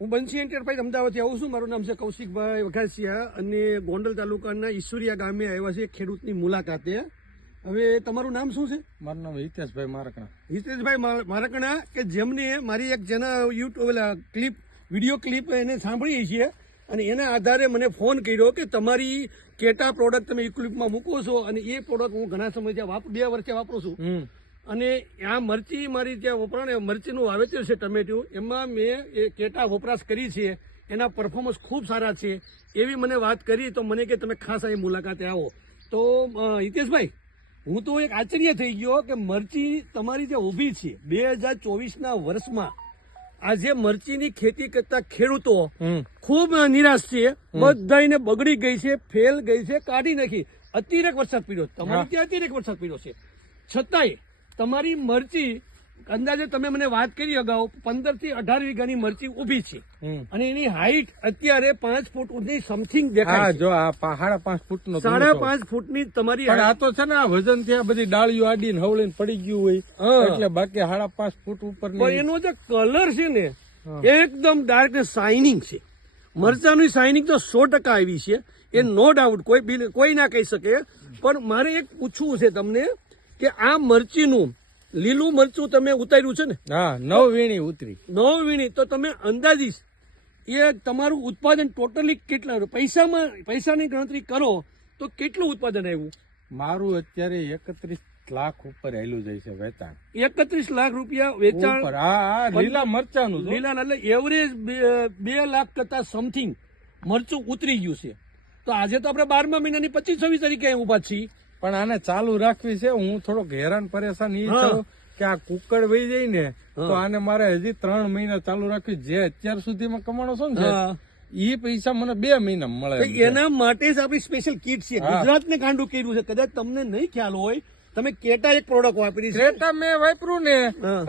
હું બંસી એન્ટરપ્રાઇઝ અમદાવાદથી આવું છું. મારું નામ છે કૌશિકભાઈ વઘાસિયા અને ગોંડલ તાલુકાના ઈશ્વરિયા ગામે આવ્યા છે ખેડૂતની મુલાકાતે. હવે તમારું નામ શું છે? મારું નામ હિતેશભાઈ મારકણા. હિતેશભાઈ મારકણા, કે જેમને મારી એક જેના યુટ્યુબ વિડીયો ક્લિપ એને સાંભળી છે અને એના આધારે મને ફોન કર્યો કે તમારી કેટા પ્રોડક્ટ તમે યુક્લિપમાં મૂકો છો અને એ પ્રોડક્ટ હું ઘણા સમયથી 2 વર્ષથી વાપરું છું. અને આ મરચી મારી ત્યાં વપરાણ મરચીનું વાવેતર છે ટમેટું, એમાં મેં એ કેટા વપરાશ કરી છે, એના પરફોર્મન્સ ખૂબ સારા છે એવી મને વાત કરી. તો મને કે તમે ખાસ અહીં મુલાકાતે આવો. તો હિતેશભાઈ, હું તો એક આશ્ચર્ય થઈ ગયો કે મરચી તમારી જે ઊભી છે 2024ના વર્ષમાં આજે મરચીની ખેતી કરતા ખેડૂતો ખૂબ નિરાશ છે. બધાને બગડી ગઈ છે, ફેલ ગઈ છે, કાઢી નાખી. અતિરેક વરસાદ પડ્યો, તમારે ત્યાં અતિરેક વરસાદ પડ્યો છે, છતાંય તમારી મરચી અંદાજે તમે મને વાત કરી અગાઉ 15 થી 18 વીઘાની મરચી ઊભી છે અને એની હાઈટ અત્યારે 5 ફૂટની સમથિંગ દેખાય છે. જો આ 5.5 ફૂટનો 5.5 ફૂટની તમારી આ તો છે ને આ વજન થી આ બધી ડાળીઓ આડીને હવળીને પડી ગયું હોય એટલે બાકી 5.5 ફૂટ ઉપર. પણ એનો જે કલર છે ને એકદમ ડાર્ક ને શાઇનિંગ છે. મરચાની શાઇનિંગ તો 100% આવી છે, એ નો ડાઉટ, કોઈ ના કહી શકે. પણ મારે એક પૂછવું છે તમને કે આ મરચીનું લીલું મરચું તમે ઉતાર્યું છે ને? હા, 9 વીણી ઉતરી. 9 વીણી. તો તમે અંદાજીશ એ તમારું ઉત્પાદન ટોટલી કેટલા પૈસાની ગણતરી કરો તો કેટલું ઉત્પાદન આવ્યું? મારું અત્યારે 31 લાખ ઉપર હેલું જાય છે વેચાણ. 31 લાખ રૂપિયા વેચાણ. હા, લીલા મરચાનું. લીલા એટલે એવરેજ 2 લાખ કરતા સમથિંગ મરચું ઉતરી ગયું છે. તો આજે તો આપણે 12મા મહિનાની 25-26 તારીખે ઉભા છીએ. પણ આને ચાલુ રાખવી છે. હું થોડોક હેરાન પરેશાન ઈ છું કે આ કુકડ વહી જાય ને તો આને મારે હજી 3 મહિના ચાલુ રાખવી. જે અત્યાર સુધીમાં કમાણો છો ને ઈ પૈસા મને 2 મહિના મળે. એના માટે જ આપણી સ્પેશિયલ કીટ છે. ગુજરાતને કાંડું કર્યું છે. કદાચ તમને નહીં ખ્યાલ હોય, તમે કેટા એક પ્રોડક્ટ વાપરી છે. કેટા મેં વાપર્યું ને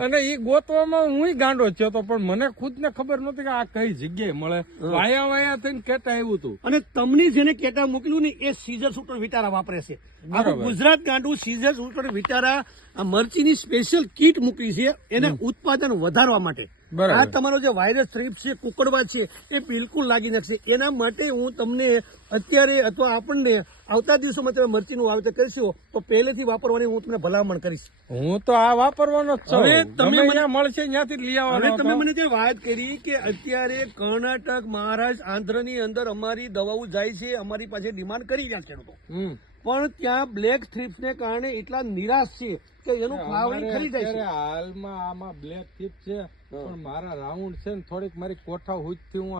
અને ઈ ગોતવામાં હું ગાંડો થયો હતો, પણ મને ખુદ ને ખબર નહોતી કે આ કઈ જગ્યાએ મળે. વાયા થઈને કેટા આવ્યું હતું. અને તમને જેને કેટા મોકલ્યું ને એ સીઝર શૂટર વિટારા વાપરે છે. આખું ગુજરાત ગાંડું સીઝર શૂટર વિટારા આ મરચીની સ્પેશિયલ કીટ મૂકી છે એને ઉત્પાદન વધારવા માટે. આ તમારો જે વાયરસ થ્રીપ છે, કુકડવા છે, એ બિલકુલ લાગી નાખશે. એના માટે હું તમને અત્યારે અથવા આપણને આવતા દિવસોમાં તમે મરચીનું વાવેતર કરશો તો પહેલેથી વાપરવાની હું તમને ભલામણ કરીશ. હું તો આ વાપરવાનો જ છું. હવે તમે મને મળશે ત્યાંથી લઈ આવવાનો. તમે મને જે વાત કરી કે અત્યારે કર્ણાટક, મહારાષ્ટ્ર, આંધ્રની અંદર અમારી દવાઓ જાય છે, અમારી પાસે ડિમાન્ડ કરી ગયા ખેડૂતો, પણ ત્યાં બ્લેક થ્રીપ્સ ને કારણે એટલા નિરાશ છે કે એનું ફાવડી ખરી જાય છે. હાલમાં આમાં બ્લેક થ્રીપ છે, પણ મારા રાઉન્ડ છે ને થોડીક મારી કોઠા હુજથી હું